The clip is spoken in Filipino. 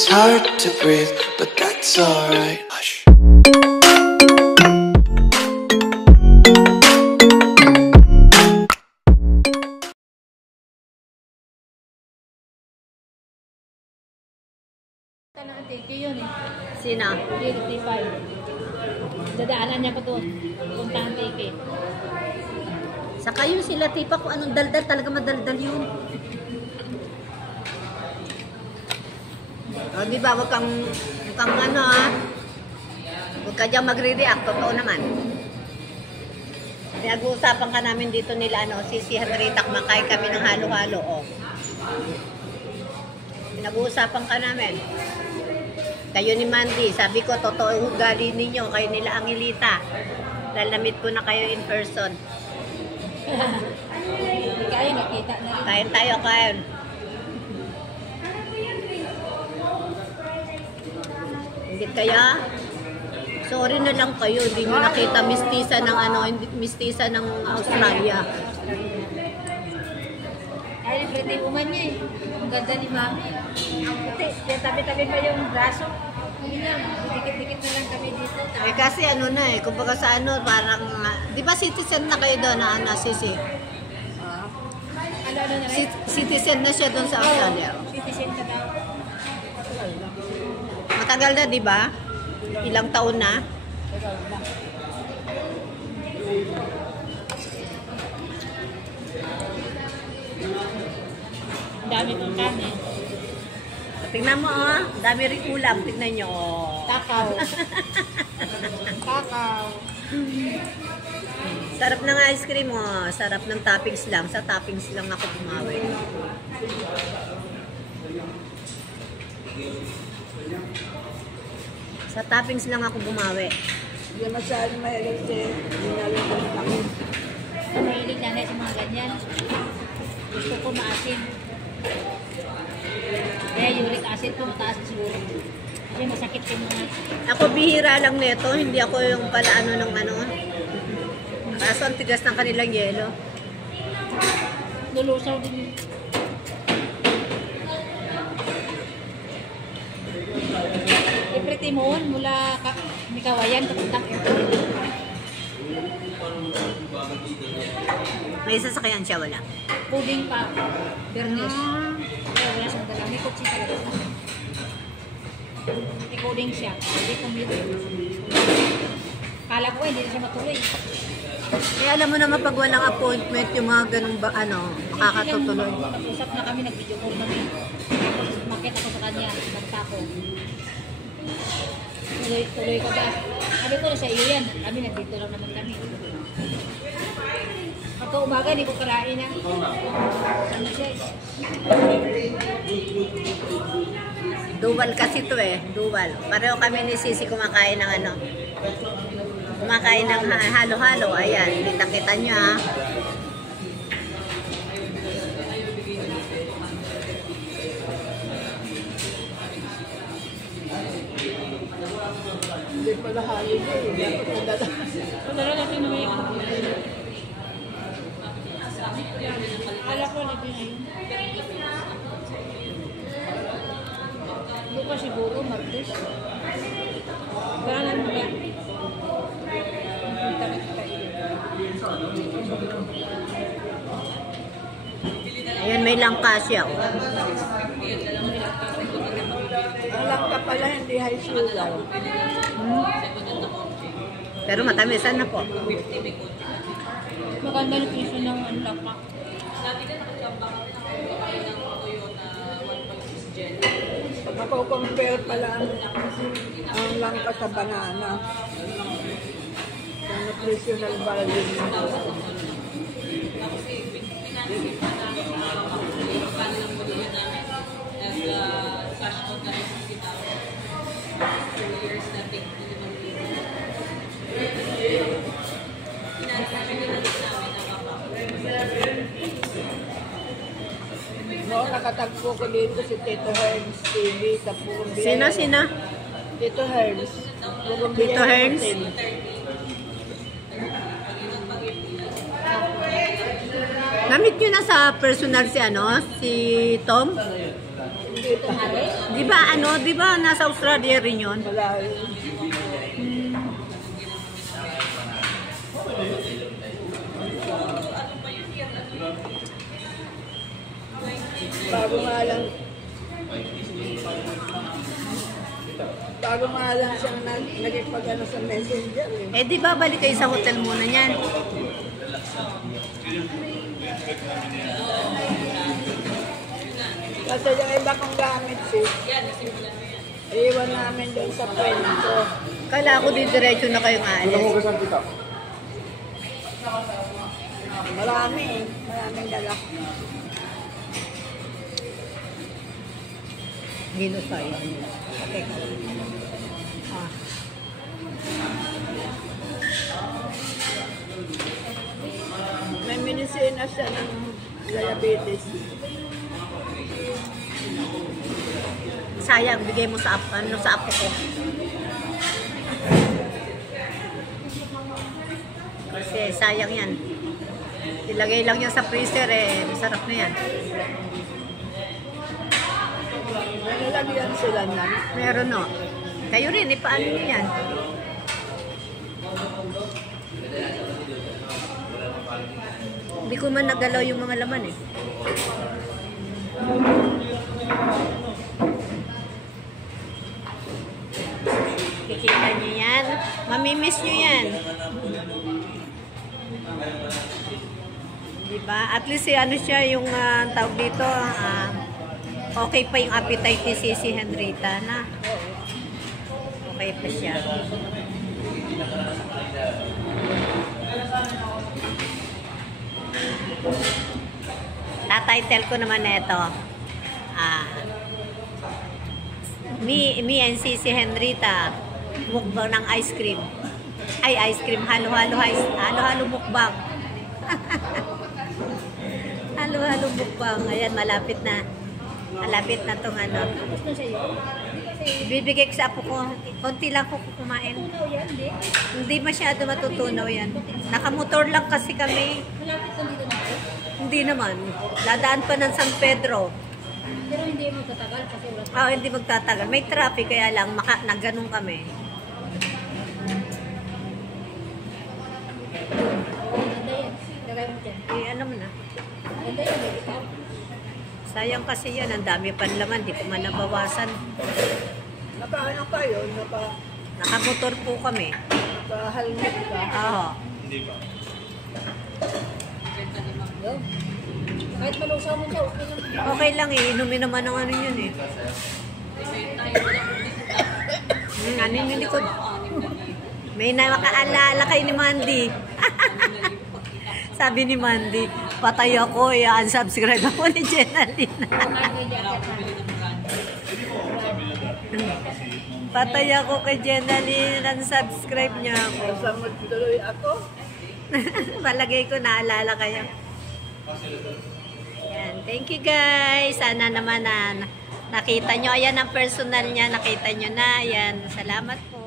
It's hard to breathe, but that's alright. Hush. Tanang tiki yun eh. Sina? T5. Dadaanan niya ko doon. Puntahan tiki. Saka yun sila tipa kung anong daldal, talaga madaldal yun. O, di ba? Huwag kang ano ha. Huwag ka dyan magre-react. Totoo naman. Nag-uusapan ka namin dito nila, ano, si Henrita, kumakain kami ng halo-halo, o. Nag-uusapan ka namin. Kayo ni Mandy, sabi ko, totoo yung ugali ninyo, kayo nila Angelita. Dahil na-meet ko na kayo in person. Kain, nakita na rin. Kain tayo, kain. Hindi kaya? Sorry na lang kayo, hindi nyo nakita mistisa ng ano, mistisa ng Australia. Ay, pretty woman niya eh. Ang ganda ni Mami. Ang puti. Kaya tabi-tabi pa yung braso. Hindi na, dikit-dikit na lang kami dito. Eh kasi ano na eh, kumbaga sa ano, parang, di ba citizen na kayo doon, na Sisi? Ano na rin? Citizen na siya doon sa Australia. Citizen ka daw. Matagal na, di ba? Ilang taon na? Ang dami kong kanin. Tingnan mo, oh. Dami rin ulam. Tingnan nyo. Kakao. Kakao. Sarap ng ice cream, oh. Sarap ng toppings lang. Sa toppings lang ako bumawi. Sa toppings lang ako bumawi. Hindi masyadong mahilig siya. Ginalong ako. Mahilig nanay sa mga ganyan. Gusto ko maasin. Kaya uric acid ko mataas siguro. Kasi masakit yung mga... Ako bihira lang nito. Hindi ako yung pala ano ng ano. Kaso ang tigas ng kanilang yelo. Lulusaw din yun. Ipriti mo mula Mikawayan papuntang airport. May sasakyan siya, wala. Puding pa. Bernes. Kaya wala siyang dala. May kutsi talaga sa akin. May coding siya. Hindi commute. Kala ko hindi na siya matuloy. Kaya alam mo naman pag walang appointment, yung mga ganung ba, ano, makakatutuloy. Nag-usap na kami, nag-video call kami. Tapos makita ko sa kanya, nagtako. Tuloy ko ba? Sabi ko na sa iyo yan. Kami nandito lang naman kami. Pagka umaga, hindi ko karain na. Ano siya? Dual kasi to eh, dual. Pareho kami ni Sisi kumakain ng ano. Kumakain ng halo-halo. Ayan, kita-kita nyo ha. Hindi pala halo niya. Padala natin naman yung akala ko na din ngayon. Hindi pa siguro, Martes. Garangan mo ba? Ayan, may langka siya. Oh. Ang langka pala, hindi high sugar. Pero matamisan na po. Maganda yung piso ng lapa. Mako-compare pala ang langka sa banana. Sa nutritional value nito. No, nakatagpo ko dito si Tito Hearns TV sa Purong Biyaya. Sina? Tito Hearns. Purong Tito Biyaya Hearns? Hotel. Namit nyo na sa personal si ano, si Tom? Dito na. Di ba nasa Australia rin yun? Malayo. Bago nga lang siyang nagipag-ano sa messenger. Eh, di ba balik kayo sa hotel muna niyan? Kasi yung iba kong gamit iwan namin doon sa kwento. Kala ko diretso na kayong aalis. Maraming dala. Gino tayo. Okay. May medicina siya ng diabetes. Sayang, bigay mo sa apo ko. Kasi sayang yan. Ilagay lang yan sa freezer masarap na yan. May nalagyan sila na. Meron no. Kayo rin, paano nyo yan? Hindi ko man nagalaw yung mga laman Kikita nyo yan. Mamimiss nyo yan. Diba? At least ano siya yung tawag dito, okay pa yung appetite ni si Henrita na. Okay pa siya. Tatitle ko naman ito. Me and si Henrita mukbang ng ice cream. Ice cream. Halo-halo mukbang. Halo-halo mukbang. Ayan, malapit na. Malapit na tong ano. Gusto sa'yo? Bibigay ko sa apo ko. Konti lang ko kumain. Hindi masyado matutunaw yan. Nakamotor lang kasi kami. Malapit na dito na kayo? Hindi naman. Dadaan pa ng San Pedro. Pero hindi mo tatagal kasi wala. Hindi magtatagal. May traffic kaya lang nagganong kami. Ganda yan. Lagay mo dyan. Ano mo na. Ganda yan. Ikaw. Sayang kasi yan. Ang dami pan laman. Di ko man nabawasan. Nakaano kayo? Nakamotor po kami. Naka-helmet ka? Oo. Yo. Kahit malusaw mo siya, okay lang. Okay lang inumin naman ng ano yun ano yung likod? May nakaalala kay ni Mandy. Sabi ni Mandy, patay ako, unsubscribe ako ni Jenalina. Patay ako kay Jenalina, unsubscribe niya ako. Kasamot tuloy ako. Palagay ko naalala kayo. Yan. Thank you guys. Sana naman nakita nyo. Ayan ang personal niya. Nakita nyo na. Ayan. Salamat po.